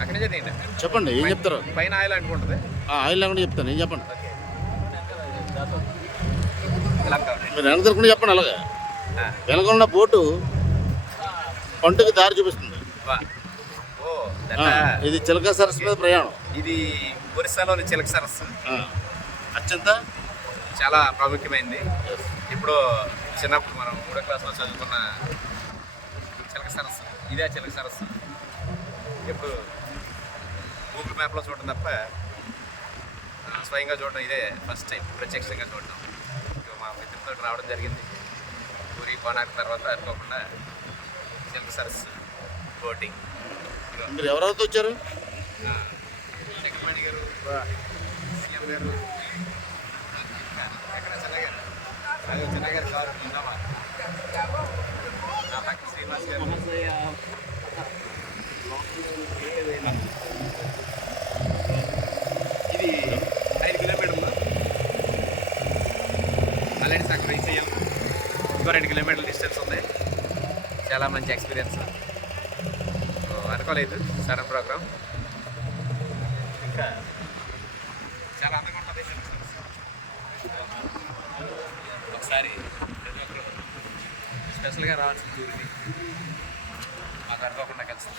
అక్కడి నుంచే తీయండి. చెప్పండి, ఏం చెప్తారు? పైన ఆయిల్ అనుకుంటుంది. ఆయిల్ లేకుండా చెప్తాను, ఏం చెప్పండి. ఇలా కావాలి. మీరు వెనక తిరగకుండా చెప్పండి. అలాగే వెనక ఉన్న బోటు పంటకి దారి చూపిస్తుంది. వా. ఓ ఇది చిలక సరస్సు మీద ప్రయాణం. ఇది ఒరిస్సాలోని చిలక సరస్సు. అత్యంత చాలా ప్రాముఖ్యమైనది. ఇప్పుడు చిన్నప్పుడు మనం 3వ క్లాస్లో చదువుకున్న చిలక సరస్సు, ఇదే చిలక సరస్సు. ఎప్పుడు గూగుల్ మ్యాప్లో చూడడం తప్ప స్వయంగా చూడడం ఇదే ఫస్ట్ టైం, ప్రత్యక్షంగా చూడడం. మా మిత్రులతో రావడం జరిగింది. పూరి కోనార్క్ తర్వాత అనుకోకుండా చిలక సరస్సు బోటింగ్. మీరు ఎవరెవరితో వచ్చారు? వెంకటమణి గారు, సీఎం గారు, ఎక్కడ చెన్నగారు, అదే చెన్నగారు కారు ఉందామా, నా పక్క శ్రీనివాస్ గారు. ఇది 5 కిలోమీటర్లు. ఆల్రెడీ సగం రీచ్ అయ్యాం. ఇంకో 2 కిలోమీటర్ల డిస్టెన్స్ ఉంది. చాలా మంచి ఎక్స్పీరియన్స్. అనుకోలేదు సడన్ ప్రోగ్రామ్. ఇంకా చాలా అందంగా ఉంటుంది. ఒకసారి ప్రతి ఒక్కరు స్పెషల్గా రావాల్సిన టూర్ని మాకు అనుకోకుండా కలిసి.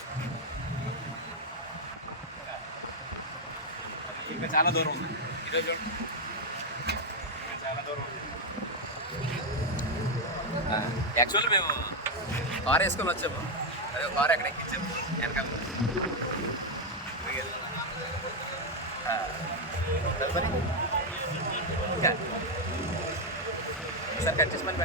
ఇంకా చాలా దూరం ఉంది. ఈరోజు ఇంకా చాలా దూరం ఉంది. యాక్చువల్లీ మేము కార్ వేసుకొని వచ్చాము. అదే కార్ ఎక్కడ ఎక్కించాము వెనకాల. ఇంకా సార్ కట్ చేసి మళ్ళీ